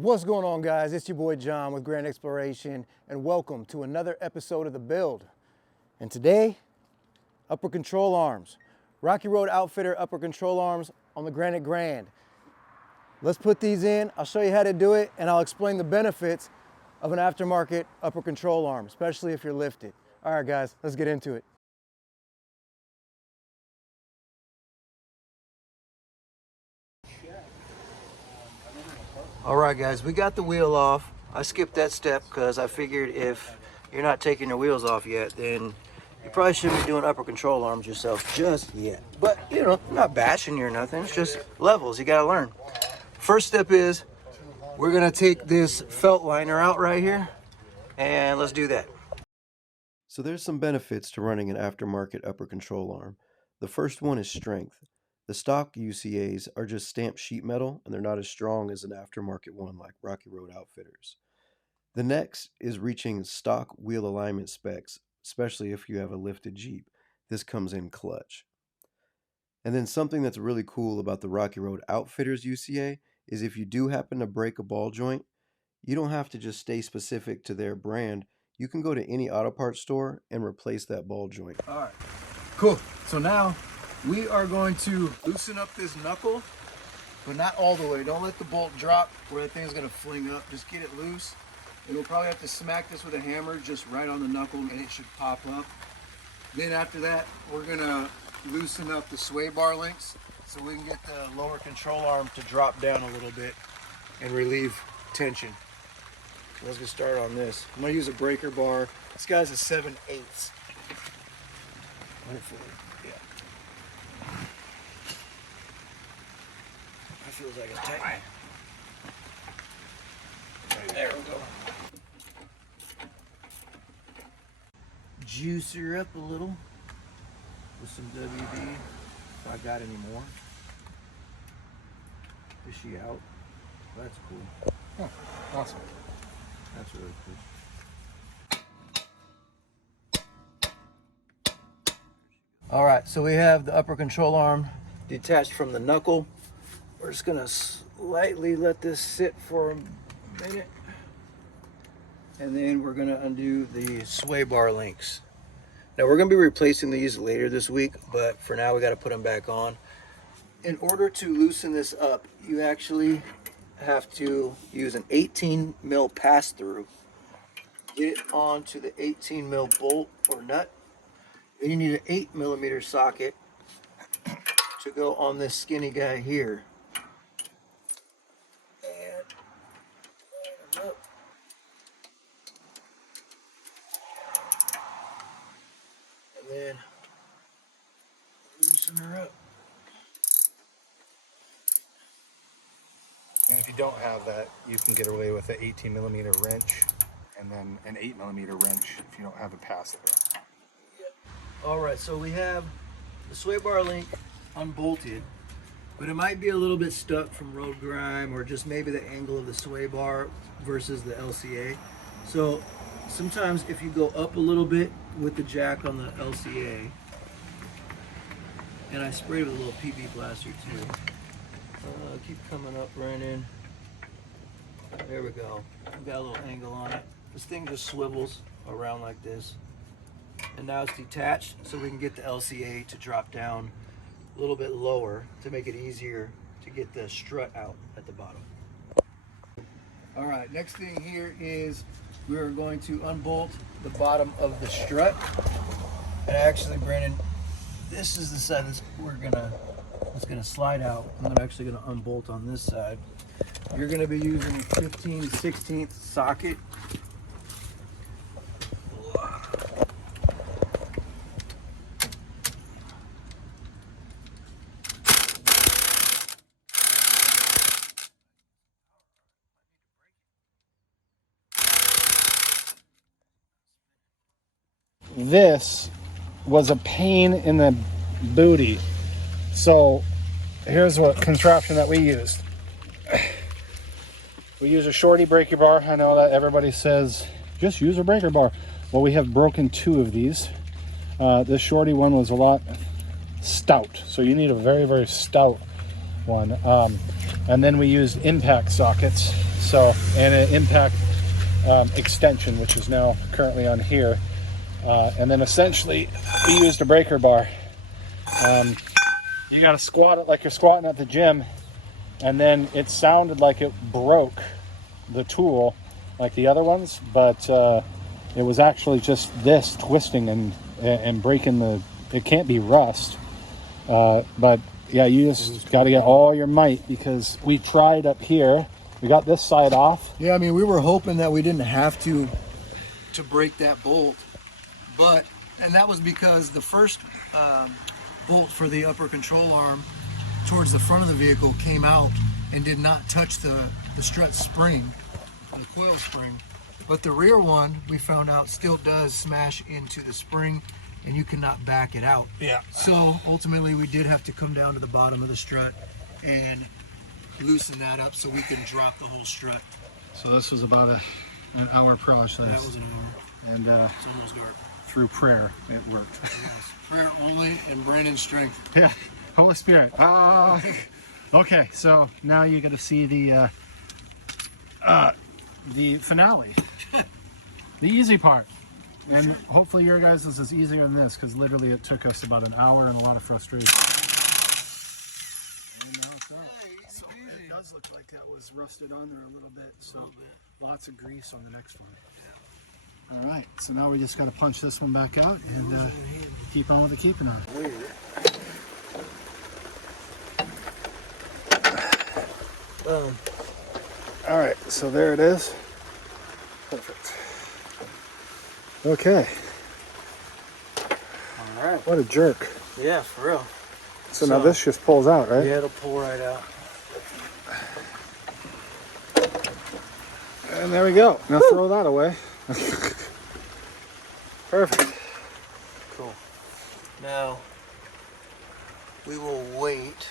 What's going on, guys? It's your boy John with Grand Exploration, and welcome to another episode of The Build. And today, upper control arms. Rocky Road Outfitter upper control arms on the Granite Grand. Let's put these in, I'll show you how to do it, and I'll explain the benefits of an aftermarket upper control arm, especially if you're lifted. All right, guys, let's get into it. All right, guys, we got the wheel off. I skipped that step because I figured if you're not taking your wheels off yet, then you probably shouldn't be doing upper control arms yourself just yet. But, you know, I'm not bashing you or nothing. It's just levels. You got to learn. First step is we're going to take this felt liner out right here, and let's do that. So there's some benefits to running an aftermarket upper control arm. The first one is strength. The stock UCAs are just stamped sheet metal, and they're not as strong as an aftermarket one like Rocky Road Outfitters. The next is reaching stock wheel alignment specs, especially if you have a lifted Jeep. This comes in clutch. And then something that's really cool about the Rocky Road Outfitters UCA is if you do happen to break a ball joint, you don't have to just stay specific to their brand. You can go to any auto parts store and replace that ball joint. All right, cool. So now we are going to loosen up this knuckle, but not all the way. Don't let the bolt drop where the thing's gonna fling up. Just get it loose. And we'll probably have to smack this with a hammer just right on the knuckle and it should pop up. Then after that, we're gonna loosen up the sway bar links so we can get the lower control arm to drop down a little bit and relieve tension. Let's get started on this. I'm gonna use a breaker bar. This guy's a 7/8. Hopefully, yeah. That feels like it's tight. There we go. Juice her up a little with some WD, if I got any more. Is she out? That's cool. Oh, awesome. That's really cool. All right, so we have the upper control arm detached from the knuckle. We're just gonna slightly let this sit for a minute. And then we're gonna undo the sway bar links. Now we're gonna be replacing these later this week, but for now we gotta put them back on. In order to loosen this up, you actually have to use an 18 mil pass through. Get it onto the 18 mil bolt or nut. Then you need an 8mm socket to go on this skinny guy here. And line them up. And then loosen her up. And if you don't have that, you can get away with an 18mm wrench and then an 8mm wrench if you don't have a pass through. Yep. All right, so we have the sway bar link unbolted, but it might be a little bit stuck from road grime or just maybe the angle of the sway bar versus the LCA. So sometimes if you go up a little bit with the jack on the LCA, and I sprayed with a little PB blaster too. Keep coming up, Brandon. There we go. We got a little angle on it. This thing just swivels around like this. And now it's detached, so we can get the LCA to drop down a little bit lower to make it easier to get the strut out at the bottom. All right, next thing here is we're going to unbolt the bottom of the strut. And actually, Brandon, this is the side that's it's gonna slide out. I'm actually gonna unbolt on this side. You're gonna be using a 15/16 socket. This was a pain in the booty. So here's what contraption that we used. We use a shorty breaker bar. I know that everybody says just use a breaker bar. Well, we have broken 2 of these. This shorty one was a lot stout, so you need a very, very stout one. And then we used impact sockets So, and an impact extension, which is now currently on here. And then essentially we used a breaker bar. You got to squat it like you're squatting at the gym, and then it sounded like it broke the tool like the other ones, but it was actually just this twisting and breaking the, it can't be rust, but yeah, you just got to get all your might, because we tried up here, we got this side off. Yeah, I mean, we were hoping that we didn't have to break that bolt, but, and that was because the first bolt for the upper control arm towards the front of the vehicle came out and did not touch the strut spring, the coil spring. But the rear one, we found out, still does smash into the spring, and you cannot back it out. Yeah. So ultimately we did have to come down to the bottom of the strut and loosen that up so we can drop the whole strut. So this was about an hour process. That was an hour. And It's almost dark. through prayer, it worked. Yes. Prayer only and Brandon's strength. Yeah, Holy Spirit. Okay, so now you got to see the finale, the easy part, and hopefully your guys' is easier than this, because literally it took us about an hour and a lot of frustration. And now it's up. So it does look like that was rusted on there a little bit, so lots of grease on the next one. All right, so now we just got to punch this one back out and keep on with the keeping on. All right, so there it is. Perfect. Okay. All right. What a jerk. Yeah, for real. So now this just pulls out, right? Yeah, it'll pull right out. And there we go. Now throw that away. Perfect. Cool. Now, we will wait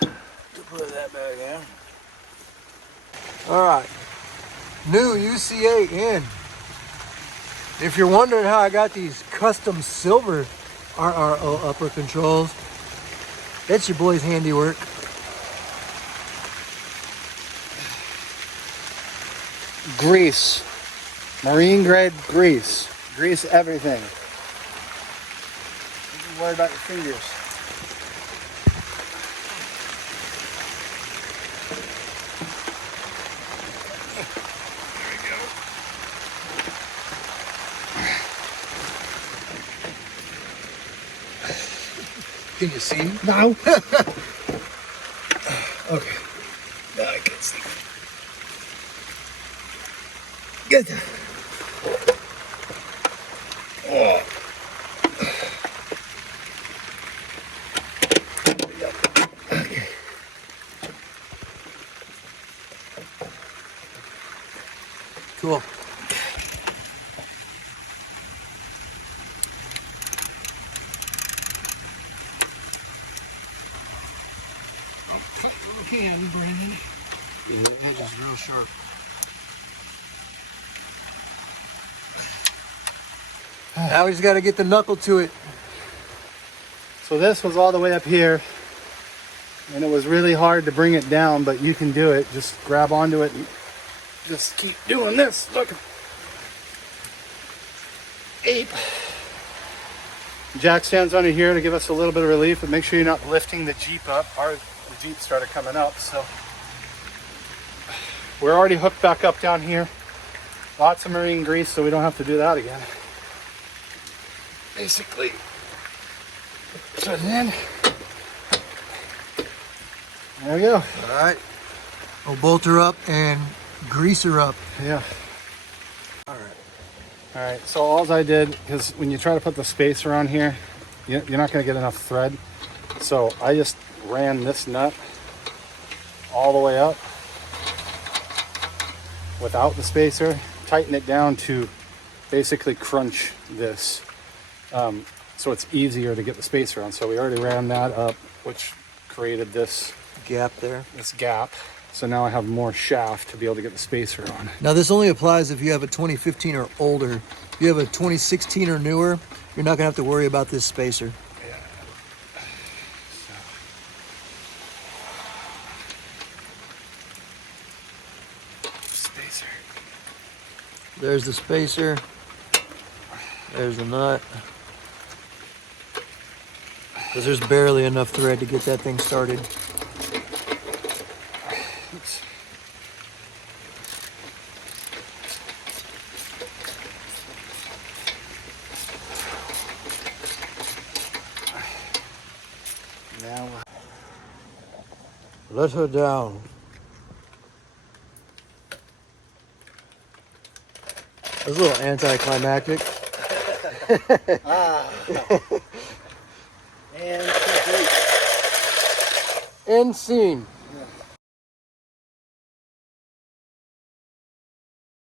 to put that back in. All right. New UCA in. If you're wondering how I got these custom silver RRO upper controls, that's your boy's handiwork. Grease. Marine grade grease. Grease everything. Don't worry about your fingers. Can you see? No. Okay. Now I can see. Get that. Oh. Okay. Cool. Okay, Brandon. The edge is real sharp. Now we just got to get the knuckle to it. So this was all the way up here, and it was really hard to bring it down, but you can do it. Just grab onto it and just keep doing this. Look. Ape. Jack stands under here to give us a little bit of relief, but make sure you're not lifting the Jeep up. The Jeep started coming up, so we're already hooked back up down here. Lots of marine grease, so we don't have to do that again. Basically, put it in. There we go. All right. We'll bolt her up and grease her up. Yeah. All right. All right. So all I did, because when you try to put the spacer on here, you're not going to get enough thread. So I just ran this nut all the way up without the spacer, tighten it down to basically crunch this. So it's easier to get the spacer on. So we already ran that up, which created this Gap there. this gap. So now I have more shaft to be able to get the spacer on. Now this only applies if you have a 2015 or older. If you have a 2016 or newer, you're not gonna have to worry about this spacer. Yeah. spacer. There's the spacer. There's the nut. Because there's barely enough thread to get that thing started. Oops. Now, Let her down. It was a little anticlimactic. and complete. End scene.